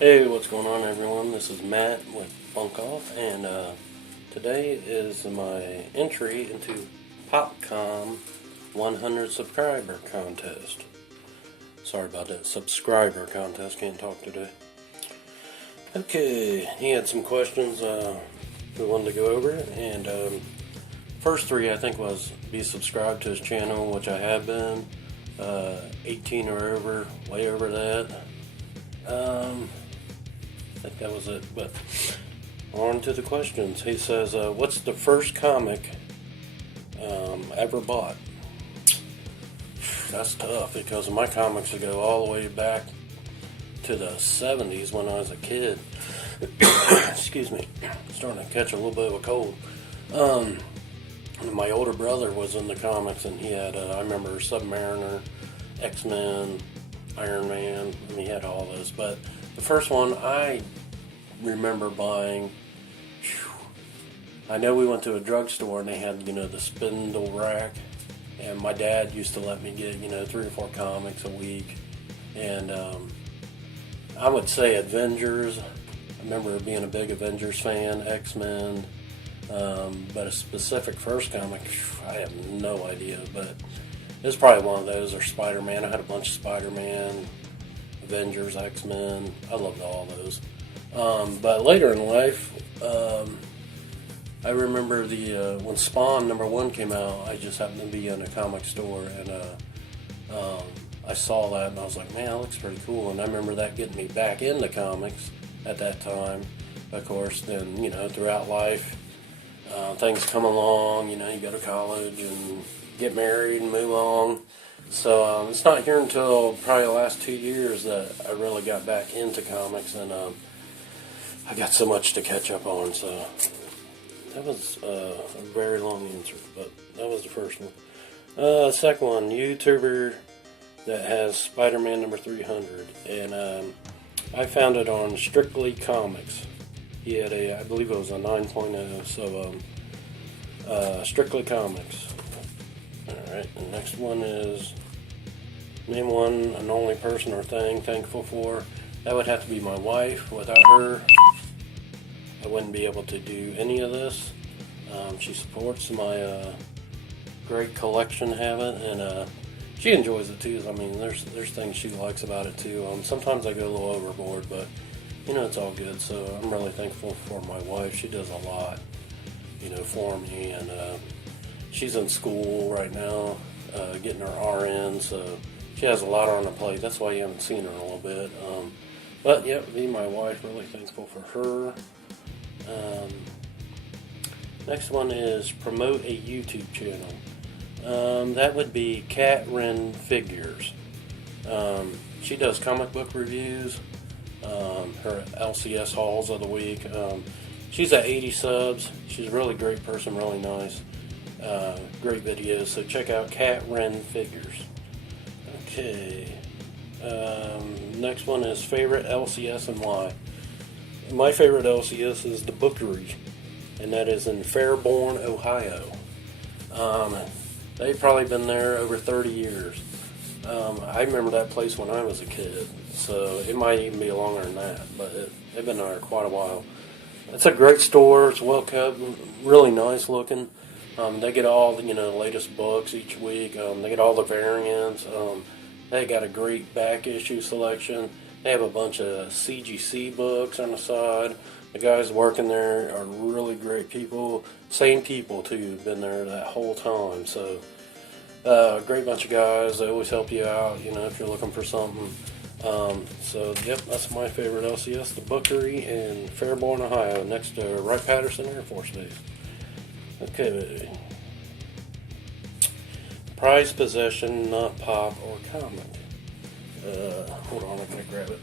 Hey, what's going on, everyone? This is Matt with Popcom, and today is my entry into Popcom 100 subscriber contest. Sorry about that, subscriber contest, can't talk today. Okay, he had some questions we wanted to go over, and first three I think was be subscribed to his channel, which I have been, 18 or over, way over that. I think that was it, but on to the questions. He says, what's the first comic ever bought? That's tough because my comics would go all the way back to the 70s when I was a kid. Excuse me, starting to catch a little bit of a cold. My older brother was in the comics, and he had, I remember Submariner, X-Men, Iron Man, and he had all those, but the first one I remember buying, I know we went to a drugstore and they had, the spindle rack, and my dad used to let me get, 3 or 4 comics a week, and I would say Avengers. I remember being a big Avengers fan, X-Men, but a specific first comic, I have no idea, but it was probably one of those, or Spider-Man. I had a bunch of Spider-Man, Avengers, X-Men. I loved all those. But later in life, I remember when Spawn #1 came out, I just happened to be in a comic store, and I saw that, and I was like, man, that looks pretty cool. And I remember that getting me back into comics at that time. Of course, then, throughout life, things come along, you go to college and get married and move on. So it's not here until probably the last 2 years that I really got back into comics, and I got so much to catch up on. So that was a very long answer, but that was the first one. Second one, YouTuber that has Spider-Man #300, and I found it on Strictly Comics. He had I believe it was a 9.0, so Strictly Comics. Alright, the next one is, name one and only person or thing thankful for. That would have to be my wife. Without her, I wouldn't be able to do any of this. She supports my great collection habit, and she enjoys it too. I mean, there's things she likes about it too. Sometimes I go a little overboard, but it's all good. So I'm really thankful for my wife. She does a lot, for me, and she's in school right now, getting her RN, so she has a lot on her plate. That's why you haven't seen her in a little bit. But yeah, me and my wife, really thankful for her. Next one is promote a YouTube channel. That would be Cat Ren Figures. She does comic book reviews, her LCS hauls of the week. She's at 80 subs. She's a really great person, really nice. Great videos, so check out Cat Ren Figures. Okay, next one is favorite LCS and why. My favorite LCS is the Bookery, and that is in Fairborn, Ohio. They've probably been there over 30 years. I remember that place when I was a kid, so it might even be longer than that, but they've been there quite a while. It's a great store. It's well kept, really nice looking. They get all the latest books each week. They get all the variants. They got a great back issue selection. They have a bunch of CGC books on the side. The guys working there are really great people. Same people too, been there that whole time. So great bunch of guys. They always help you out, if you're looking for something. So yep, that's my favorite LCS, the Bookery in Fairborn, Ohio, next to Wright-Patterson Air Force Base. Okay. Prized possession, not pop or comic. Hold on, I gotta grab it.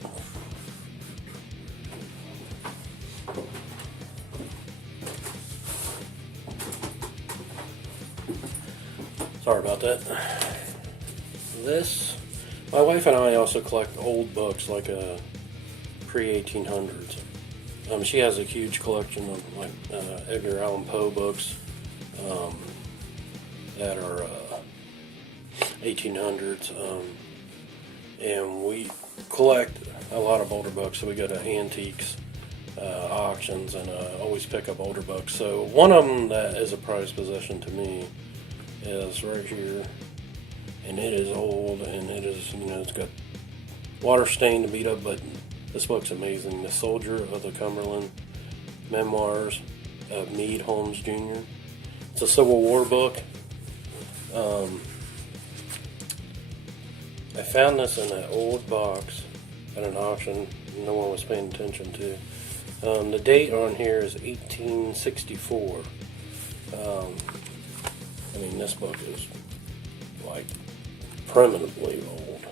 Sorry about that. My wife and I also collect old books, like pre-1800s. She has a huge collection of like Edgar Allan Poe books that are 1800s, and we collect a lot of older books, so we go to antiques, auctions, and always pick up older books. So one of them that is a prized possession to me is right here, and it is old, and it is, it's got water stained and beat up, but this book's amazing. The Soldier of the Cumberland, Memoirs of Meade Holmes Jr. It's a Civil War book. I found this in an old box at an auction no one was paying attention to. The date on here is 1864. I mean, this book is like primitively old.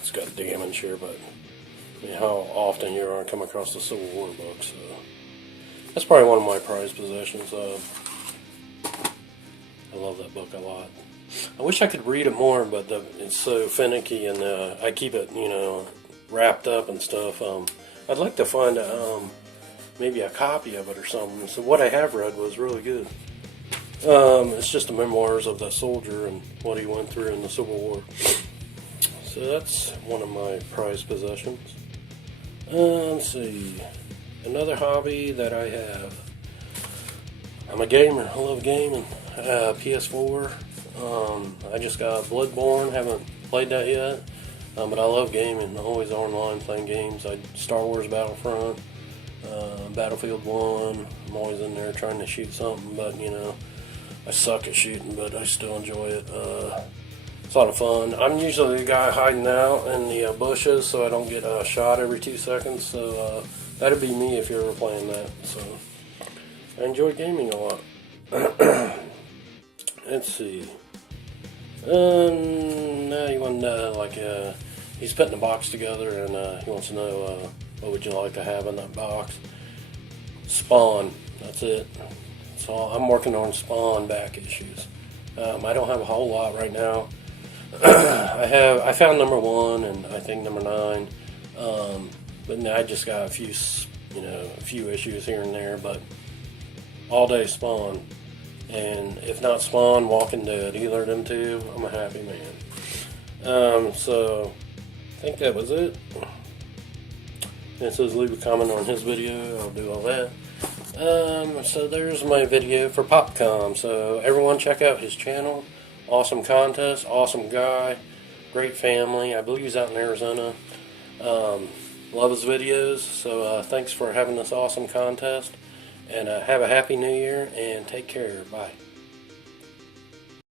It's got damage here, but I mean, how often you're going to come across the Civil War books? That's probably one of my prized possessions. I love that book a lot. I wish I could read it more, but it's so finicky, and I keep it, wrapped up and stuff. I'd like to find maybe a copy of it or something. So what I have read was really good. It's just the memoirs of that soldier and what he went through in the Civil War. So that's one of my prized possessions. Let's see. Another hobby that I have. I'm a gamer. I love gaming. PS4. I just got Bloodborne. Haven't played that yet. But I love gaming. I'm always online playing games. Star Wars Battlefront, Battlefield 1. I'm always in there trying to shoot something, but I suck at shooting, but I still enjoy it. It's a lot of fun. I'm usually the guy hiding out in the bushes so I don't get shot every 2 seconds. So that'd be me if you're ever playing that. So I enjoy gaming a lot. Let's see. Now you want to know, he's putting a box together, and he wants to know what would you like to have in that box. Spawn. That's it. So I'm working on Spawn back issues. I don't have a whole lot right now. I found number 1 and I think number 9, but now I just got a few issues here and there. But all day Spawn, and if not Spawn, Walking Dead, either of them two, I'm a happy man. So I think that was it. And it says leave a comment on his video. I'll do all that. So there's my video for Popcom. So everyone check out his channel. Awesome contest, awesome guy, great family. I believe he's out in Arizona. Love his videos. So thanks for having this awesome contest. And have a happy new year and take care. Bye.